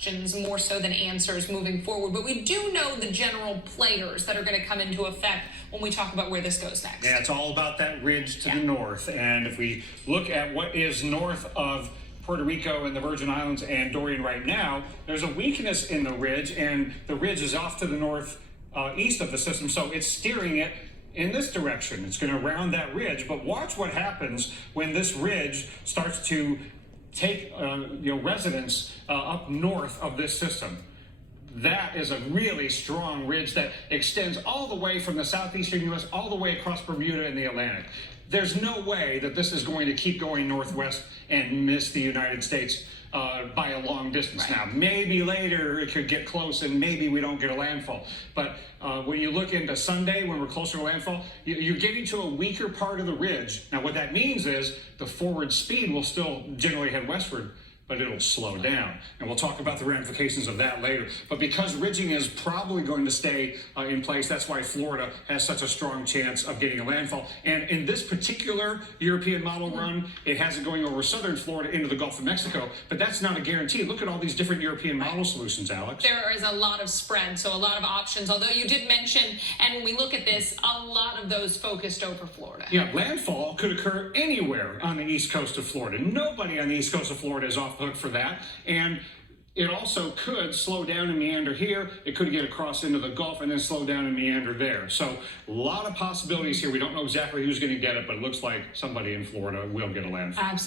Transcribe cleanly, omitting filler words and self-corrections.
questions more so than answers moving forward. But we do know the general players that are going to come into effect when we talk about where this goes next. Yeah, it's all about that ridge to the north. And if we look at what is north of Puerto Rico and the Virgin Islands and Dorian right now, there's a weakness in the ridge, and the ridge is off to the north east of the system, so it's steering it in this direction. It's going to round that ridge, but watch what happens when this ridge starts to take residence up north of this system. That is a really strong ridge that extends all the way from the southeastern U.S. all the way across Bermuda and the Atlantic. There's no way that this is going to keep going northwest and miss the United States by a long distance. Right. Now, maybe later it could get close and maybe we don't get a landfall. But when you look into Sunday, when we're closer to landfall, you're getting to a weaker part of the ridge. Now, what that means is the forward speed will still generally head westward, but it'll slow down. And we'll talk about the ramifications of that later. But because ridging is probably going to stay in place, that's why Florida has such a strong chance of getting a landfall. And in this particular European model run, it has it going over southern Florida into the Gulf of Mexico, but that's not a guarantee. Look at all these different European model solutions, Alex. There is a lot of spread, so a lot of options, although you did mention, and when we look at this, a lot of those focused over Florida. Yeah, landfall could occur anywhere on the east coast of Florida. Nobody on the east coast of Florida is off hook for that. And it also could slow down and meander here. It could get across into the Gulf and then slow down and meander there. So a lot of possibilities here. We don't know exactly who's going to get it, but it looks like somebody in Florida will get a landfall. Absolutely.